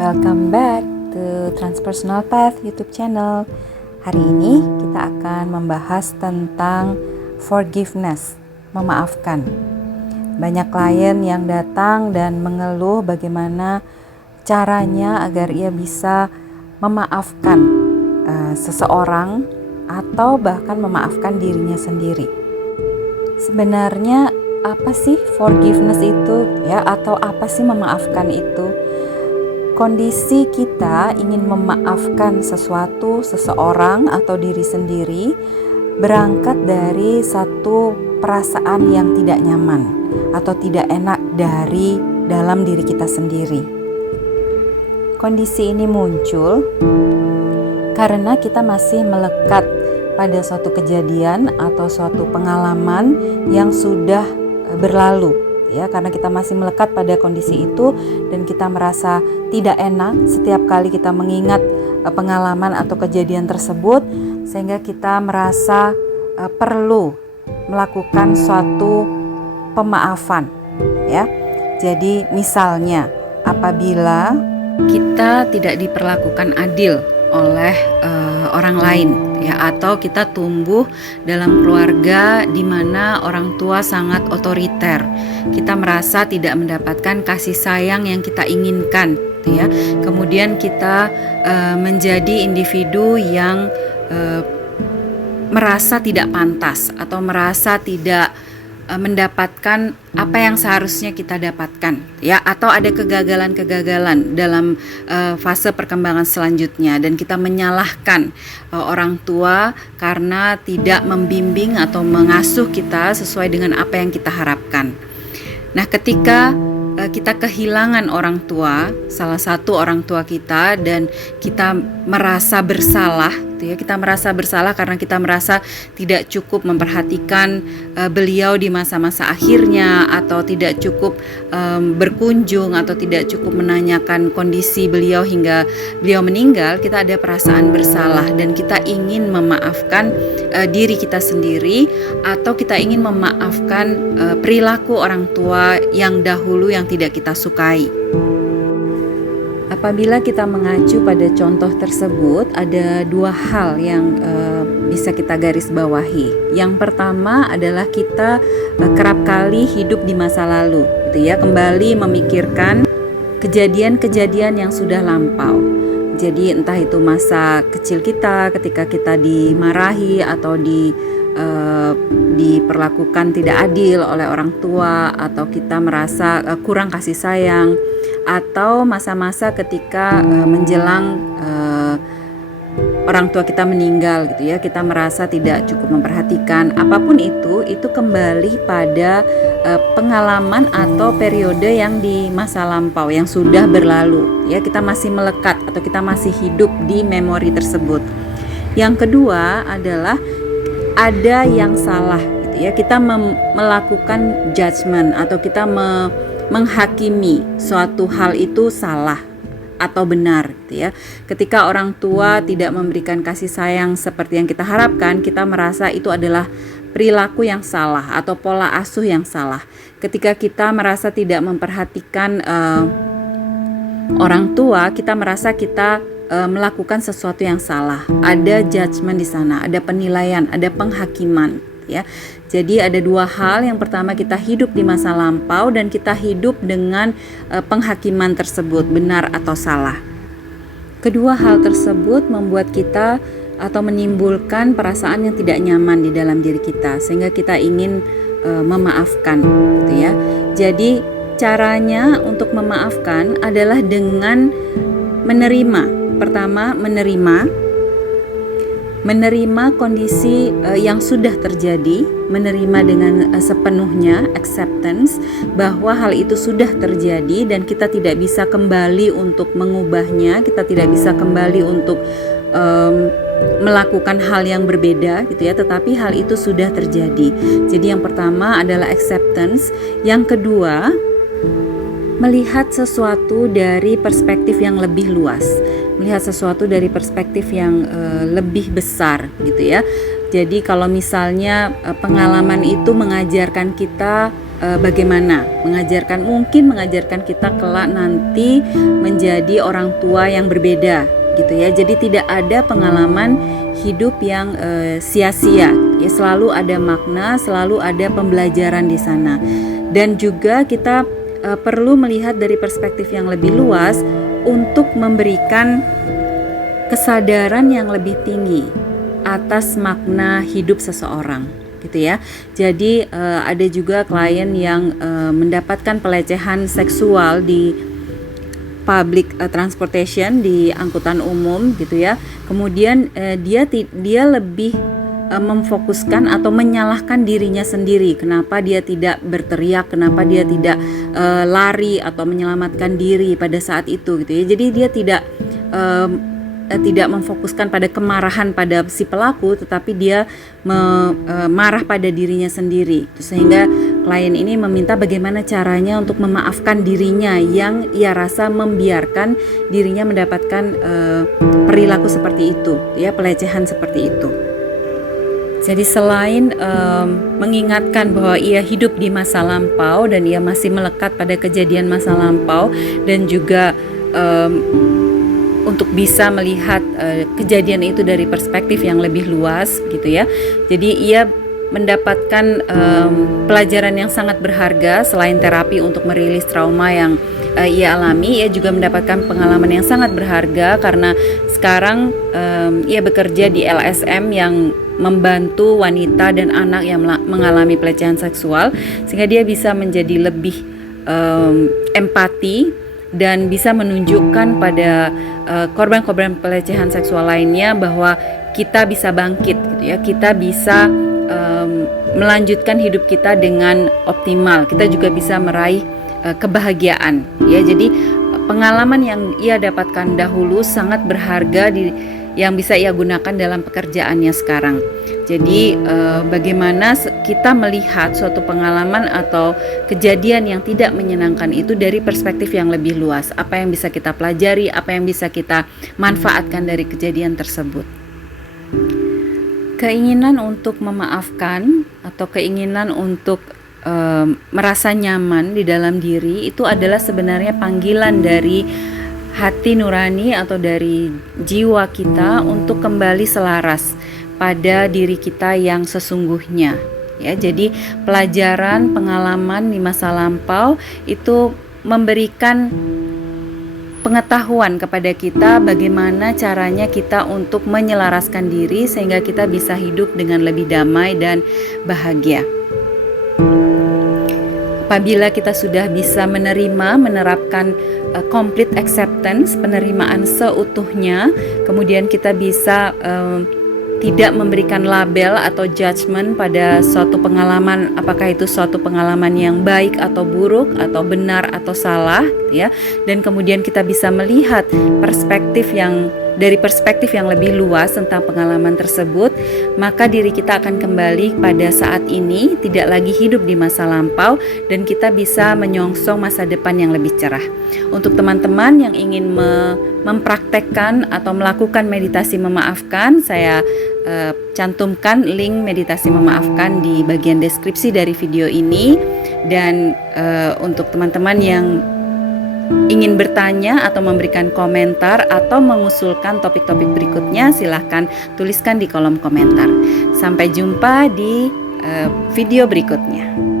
Welcome back to Transpersonal Path YouTube channel. Hari ini kita akan membahas tentang forgiveness, memaafkan. Banyak klien yang datang dan mengeluh bagaimana caranya agar ia bisa memaafkan seseorang atau bahkan memaafkan dirinya sendiri. Sebenarnya apa sih forgiveness itu ya, atau apa sih memaafkan itu? Kondisi kita ingin memaafkan sesuatu, seseorang atau diri sendiri berangkat dari satu perasaan yang tidak nyaman atau tidak enak dari dalam diri kita sendiri. Kondisi ini muncul karena kita masih melekat pada suatu kejadian atau suatu pengalaman yang sudah berlalu, ya, karena kita masih melekat pada kondisi itu dan kita merasa tidak enak setiap kali kita mengingat pengalaman atau kejadian tersebut, sehingga kita merasa perlu melakukan suatu pemaafan, ya. Jadi misalnya apabila kita tidak diperlakukan adil oleh orang lain, ya, atau kita tumbuh dalam keluarga di mana orang tua sangat otoriter, kita merasa tidak mendapatkan kasih sayang yang kita inginkan, ya. Kemudian kita menjadi individu yang merasa tidak pantas atau merasa tidak mendapatkan apa yang seharusnya kita dapatkan, ya, atau ada kegagalan-kegagalan dalam fase perkembangan selanjutnya dan kita menyalahkan orang tua karena tidak membimbing atau mengasuh kita sesuai dengan apa yang kita harapkan. Nah, ketika kita kehilangan orang tua, salah satu orang tua kita, dan kita merasa bersalah, ya, kita merasa bersalah karena kita merasa tidak cukup memperhatikan beliau di masa-masa akhirnya, atau tidak cukup berkunjung, atau tidak cukup menanyakan kondisi beliau hingga beliau meninggal. Kita ada perasaan bersalah dan kita ingin memaafkan diri kita sendiri, atau kita ingin memaafkan perilaku orang tua yang dahulu yang tidak kita sukai. Apabila kita mengacu pada contoh tersebut, ada dua hal yang bisa kita garis bawahi. Yang pertama adalah kita kerap kali hidup di masa lalu, gitu ya, kembali memikirkan kejadian-kejadian yang sudah lampau. Jadi entah itu masa kecil kita ketika kita dimarahi atau diperlakukan tidak adil oleh orang tua, atau kita merasa kurang kasih sayang, atau masa-masa ketika menjelang orang tua kita meninggal, gitu ya, kita merasa tidak cukup memperhatikan. Apapun itu kembali pada pengalaman atau periode yang di masa lampau yang sudah berlalu, ya, kita masih melekat atau kita masih hidup di memori tersebut. Yang kedua adalah ada yang salah, gitu ya, kita melakukan judgment atau kita menghakimi suatu hal itu salah atau benar, gitu ya. Ketika orang tua tidak memberikan kasih sayang seperti yang kita harapkan, kita merasa itu adalah perilaku yang salah atau pola asuh yang salah. Ketika kita merasa tidak memperhatikan orang tua, kita merasa kita melakukan sesuatu yang salah. Ada judgment di sana, ada penilaian, ada penghakiman, ya. Jadi ada dua hal. Yang pertama, kita hidup di masa lampau dan kita hidup dengan penghakiman tersebut, benar atau salah. Kedua hal tersebut membuat kita atau menimbulkan perasaan yang tidak nyaman di dalam diri kita, sehingga kita ingin memaafkan, gitu ya. Jadi caranya untuk memaafkan adalah dengan menerima. Pertama, menerima kondisi yang sudah terjadi, menerima dengan sepenuhnya, acceptance bahwa hal itu sudah terjadi dan kita tidak bisa kembali untuk mengubahnya, kita tidak bisa kembali untuk melakukan hal yang berbeda, gitu ya, tetapi hal itu sudah terjadi. Jadi yang pertama adalah acceptance. Yang kedua, melihat sesuatu dari perspektif yang lebih luas, melihat sesuatu dari perspektif yang lebih besar, gitu ya. Jadi kalau misalnya pengalaman itu mengajarkan kita bagaimana mungkin mengajarkan kita kelak nanti menjadi orang tua yang berbeda gitu ya. Jadi tidak ada pengalaman hidup yang sia-sia ya, selalu ada makna, selalu ada pembelajaran di sana. Dan juga kita perlu melihat dari perspektif yang lebih luas untuk memberikan kesadaran yang lebih tinggi atas makna hidup seseorang gitu ya. Jadi ada juga klien yang mendapatkan pelecehan seksual di public transportation, di angkutan umum gitu ya. Kemudian dia lebih memfokuskan atau menyalahkan dirinya sendiri. Kenapa dia tidak berteriak, kenapa dia tidak lari atau menyelamatkan diri pada saat itu gitu ya. Jadi dia tidak memfokuskan pada kemarahan pada si pelaku, tetapi dia marah pada dirinya sendiri. Sehingga klien ini meminta bagaimana caranya untuk memaafkan dirinya yang ia rasa membiarkan dirinya mendapatkan perilaku seperti itu, ya, pelecehan seperti itu. Jadi selain mengingatkan bahwa ia hidup di masa lampau dan ia masih melekat pada kejadian masa lampau, dan juga untuk bisa melihat kejadian itu dari perspektif yang lebih luas gitu ya. Jadi ia mendapatkan pelajaran yang sangat berharga. Selain terapi untuk merilis trauma yang ia alami, ia juga mendapatkan pengalaman yang sangat berharga karena sekarang ia bekerja di LSM yang membantu wanita dan anak yang mengalami pelecehan seksual, sehingga dia bisa menjadi lebih empati dan bisa menunjukkan pada korban-korban pelecehan seksual lainnya bahwa kita bisa bangkit gitu ya, kita bisa melanjutkan hidup kita dengan optimal, kita juga bisa meraih kebahagiaan ya. Jadi pengalaman yang ia dapatkan dahulu sangat berharga yang bisa ia gunakan dalam pekerjaannya sekarang. Jadi bagaimana kita melihat suatu pengalaman atau kejadian yang tidak menyenangkan itu dari perspektif yang lebih luas. Apa yang bisa kita pelajari, apa yang bisa kita manfaatkan dari kejadian tersebut. Keinginan untuk memaafkan atau keinginan untuk merasa nyaman di dalam diri itu adalah sebenarnya panggilan dari hati nurani atau dari jiwa kita untuk kembali selaras pada diri kita yang sesungguhnya ya. Jadi pelajaran, pengalaman di masa lampau itu memberikan pengetahuan kepada kita bagaimana caranya kita untuk menyelaraskan diri sehingga kita bisa hidup dengan lebih damai dan bahagia. Apabila kita sudah bisa menerapkan complete acceptance, penerimaan seutuhnya, kemudian kita bisa tidak memberikan label atau judgement pada suatu pengalaman, apakah itu suatu pengalaman yang baik atau buruk atau benar atau salah ya. Dan kemudian kita bisa melihat dari perspektif yang lebih luas tentang pengalaman tersebut, maka diri kita akan kembali pada saat ini, tidak lagi hidup di masa lampau, dan kita bisa menyongsong masa depan yang lebih cerah. Untuk teman-teman yang ingin mempraktekkan atau melakukan meditasi memaafkan, saya cantumkan link meditasi memaafkan di bagian deskripsi dari video ini. Dan untuk teman-teman yang ingin bertanya atau memberikan komentar atau mengusulkan topik-topik berikutnya, silahkan tuliskan di kolom komentar. Sampai jumpa di video berikutnya.